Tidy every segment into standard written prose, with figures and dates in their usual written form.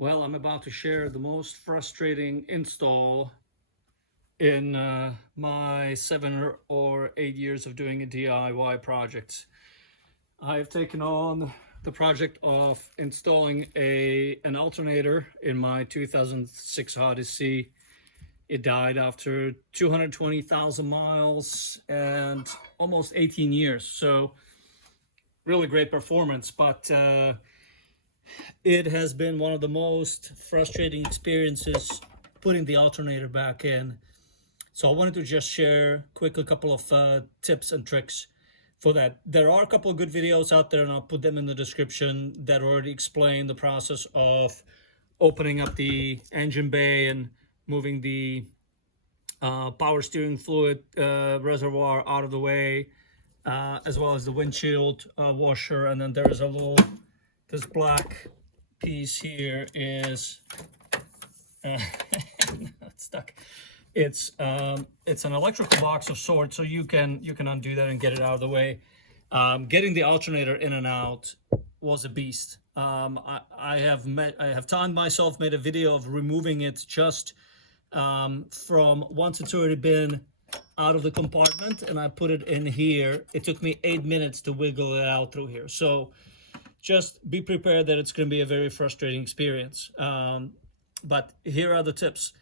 Well, I'm about to share the most frustrating install in my 7 or 8 years of doing a DIY project. I've taken on the project of installing an alternator in my 2006 Odyssey. It died after 220,000 miles and almost 18 years. So really great performance, but it has been one of the most frustrating experiences putting the alternator back in. So I wanted to just share quickly a couple of tips and tricks for that. There are a couple of good videos out there, and I'll put them in the description, that already explain the process of opening up the engine bay and moving the power steering fluid reservoir out of the way, as well as the windshield washer. And then there is this black piece here is it's stuck. It's an electrical box of sorts, so you can undo that and get it out of the way. Getting the alternator in and out was a beast. I have timed myself, made a video of removing it just from once it's already been out of the compartment, and I put it in here. It took me 8 minutes to wiggle it out through here. So just be prepared that it's going to be a very frustrating experience. But here are the tips.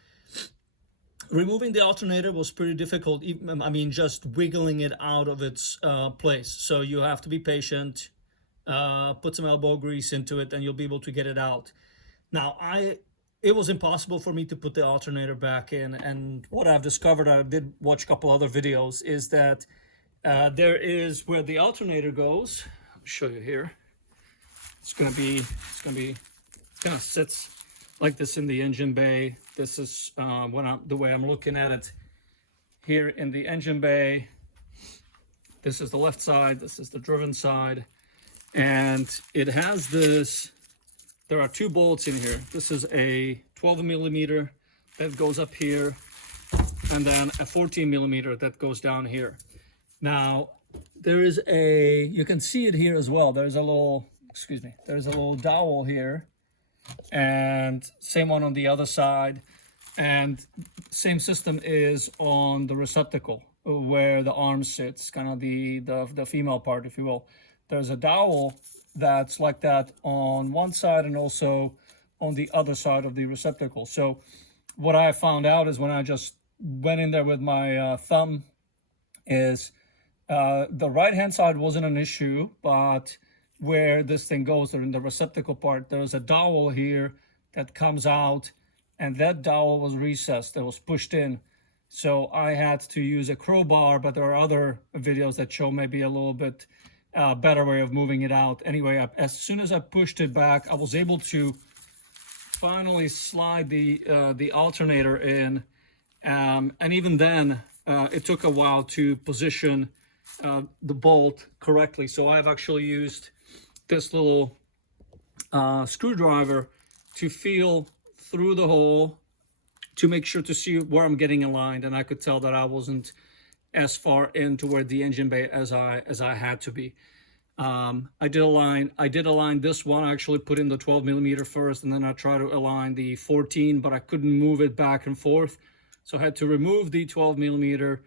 Removing the alternator was pretty difficult. I mean, just wiggling it out of its place. So you have to be patient, put some elbow grease into it, and you'll be able to get it out. Now, it was impossible for me to put the alternator back in. And what I've discovered, I did watch a couple other videos, is that there is where the alternator goes. I'll show you here. It's gonna sits like this in the engine bay. This is the way I'm looking at it here in the engine bay. This is the left side, this is the driven side, and it has this. There are two bolts in here. This is a 12 millimeter that goes up here, and then a 14 millimeter that goes down here. Now there is you can see it here as well. There's a little dowel here, and same one on the other side, and same system is on the receptacle where the arm sits, kind of the female part, if you will. There's a dowel that's like that on one side and also on the other side of the receptacle. So what I found out is when I just went in there with my thumb is the right hand side wasn't an issue, but where this thing goes, or in the receptacle part, there's a dowel here that comes out, and that dowel was recessed, that was pushed in. So I had to use a crowbar, but there are other videos that show maybe a little bit better way of moving it out. Anyway, as soon as I pushed it back, I was able to finally slide the alternator in, and even then it took a while to position the bolt correctly. So I've actually used this little screwdriver to feel through the hole to make sure to see where I'm getting aligned, and I could tell that I wasn't as far in toward the engine bay as I had to be. I did align this one. I actually put in the 12 millimeter first, and then I tried to align the 14, but I couldn't move it back and forth, so I had to remove the 12 millimeter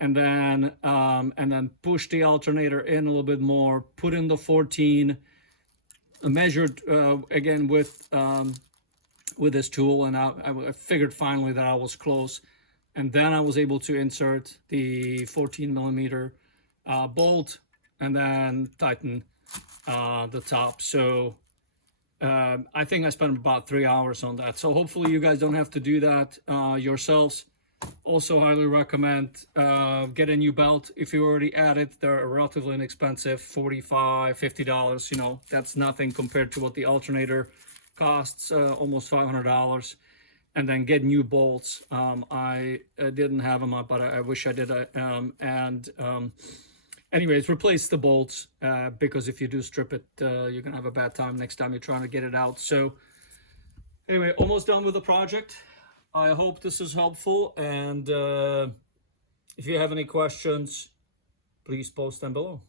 and then push the alternator in a little bit more, put in the 14, measured again with this tool, and I figured finally that I was close, and then I was able to insert the 14 millimeter bolt and then tighten the top. So I think I spent about 3 hours on that. So hopefully you guys don't have to do that yourselves. Also highly recommend get a new belt if you already at it. They're relatively inexpensive, $45, $50. You know, that's nothing compared to what the alternator costs, almost $500. And then get new bolts. I didn't have them up, but I wish I did. Anyways, replace the bolts because if you do strip it, you're gonna have a bad time next time you're trying to get it out. So anyway, almost done with the project. I hope this is helpful, and if you have any questions, please post them below.